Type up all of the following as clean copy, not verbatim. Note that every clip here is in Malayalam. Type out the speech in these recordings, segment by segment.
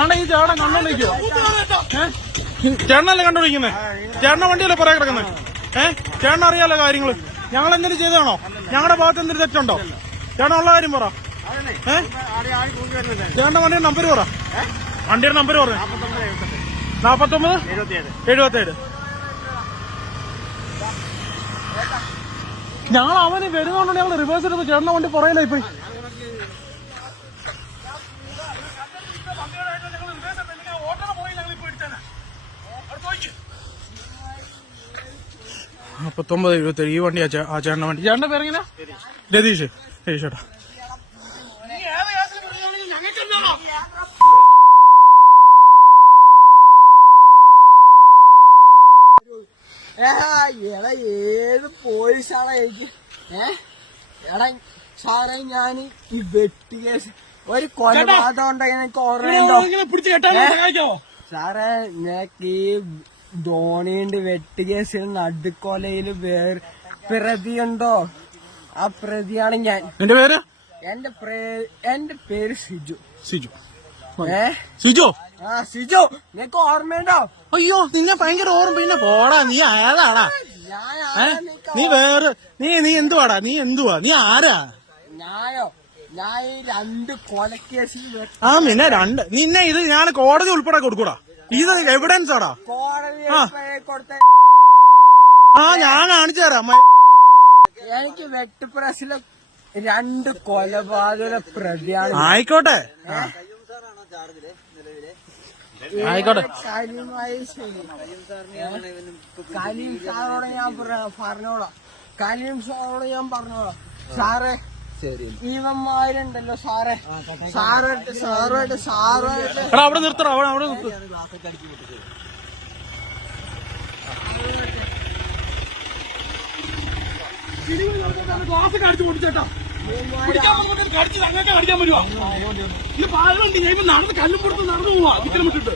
ആണ്ടെ ഈ ചേട്ടൻ കണ്ടോണ്ടിരിക്കുവോ? ചേട്ടനല്ലേ കണ്ടോണ്ടിരിക്കുന്നേ? ചേട്ടന്റെ വണ്ടിയല്ലേ പുറകെ കിടക്കുന്നത്? ചേട്ടൻ അറിയാലോ കാര്യങ്ങള്. ഞങ്ങൾ എന്തെങ്കിലും ചെയ്തതാണോ? ഞങ്ങളുടെ ഭാഗത്ത് എന്തെങ്കിലും തെറ്റുണ്ടോ? ചേട്ടൻ ഉള്ള കാര്യം പറ. ചേട്ടന്റെ വണ്ടിയുടെ നമ്പർ പറ. വണ്ടിയുടെ നമ്പർ പറ. 4977. ഞങ്ങൾ അവന് വരുന്നോണ്ട് ഞങ്ങൾ റിവേഴ്സ് എടുത്ത് ചേട്ടന്റെ വണ്ടി പുറയിലായി പോയി. $49.77 ഈ വണ്ടി ആ ചേട്ടന്റെ വണ്ടി. ചേട്ടന്റെ പേരെങ്ങനെ? രതീഷ്. ചേട്ടാ ഏത് പോലീസാണ് എനിക്ക്? എടാ സാറേ, ഞാൻ ഈ വെട്ടി കേസ് ഒരു കൊലപാതകം ഉണ്ടെങ്കിൽ എനിക്ക് ഓർമ്മയുണ്ടോ സാറേ? ഞങ്ങൾക്ക് ഈ ധോണിയുണ്ട് വെട്ടി കേസിൽ നടുക്കൊലയില് പ്രതിയുണ്ടോ? ആ പ്രതിയാണ് ഞാൻ. എന്റെ പേര്? എന്റെ പേര് സിജു. സിജു? ആ സിജു, നിനക്ക് ഓർമ്മയുണ്ടോ? അയ്യോ, നിന്നെ ഭയങ്കര ഓർമ്മ. പിന്നെ പോടാ, നീ ഏതാടാ? നീ വേറെ നീ എന്തുവാടാ? നീ ആരാ? ഞാൻ ഈ 2 കൊലക്കേസിൽ പിന്നെ 2 നിന്നെ ഇത് ഞാൻ കോടതി ഉൾപ്പെടെ കൊടുക്കൂടാ. ഇത് എവിഡൻസ് ആടാ. കോടതി കൊടുത്ത ഞാൻ കാണിച്ചു തരാം. എനിക്ക് വെട്ടുപ്രസിലെ 2 കൊലപാതക പ്രതിയാണ്. ആയിക്കോട്ടെ. കലീം സാറോട് ഞാൻ പറഞ്ഞോളാം. സാറേ, ഇവന്മാരുണ്ടല്ലോ സാറേ, സാറുമായിട്ട് അവിടെ നിർത്തണം. അവിടെ നിർത്തും. ഗ്ലാസ് കടിച്ചു പൊട്ടിച്ചേട്ടാ. കടിക്കാൻ പറ്റുവാ? ഇത് പാലുണ്ട്. ഞാൻ നടന്ന് കല്ലും പുറത്ത് നടന്നു പോവാ. വിട്ടിട്ട്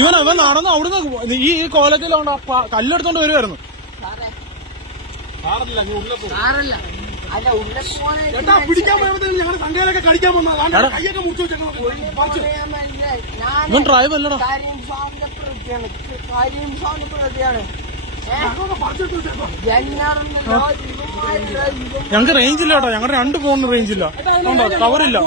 ഇവൻ നടന്നു അവിടുന്ന് ഈ കോലത്തിലുണ്ട് കല്ലെടുത്തോണ്ട് വരുമായിരുന്നു. പിടിക്കാൻ പോയപ്പോഴത്തേക്കും ഞങ്ങളുടെ സംഘയിലൊക്കെ കടിക്കാൻ വന്നതാണ്. കൈയൊക്കെ മുറിച്ചു വെച്ചേക്കുന്നത്. ഇവൻ ഡ്രൈവ് അല്ലടാ. ഞങ്ങക്ക് റേഞ്ച് ഇല്ല കേട്ടോ. ഞങ്ങളുടെ 2 ഫോണിന് റേഞ്ച് ഇല്ല. കവറില്ല.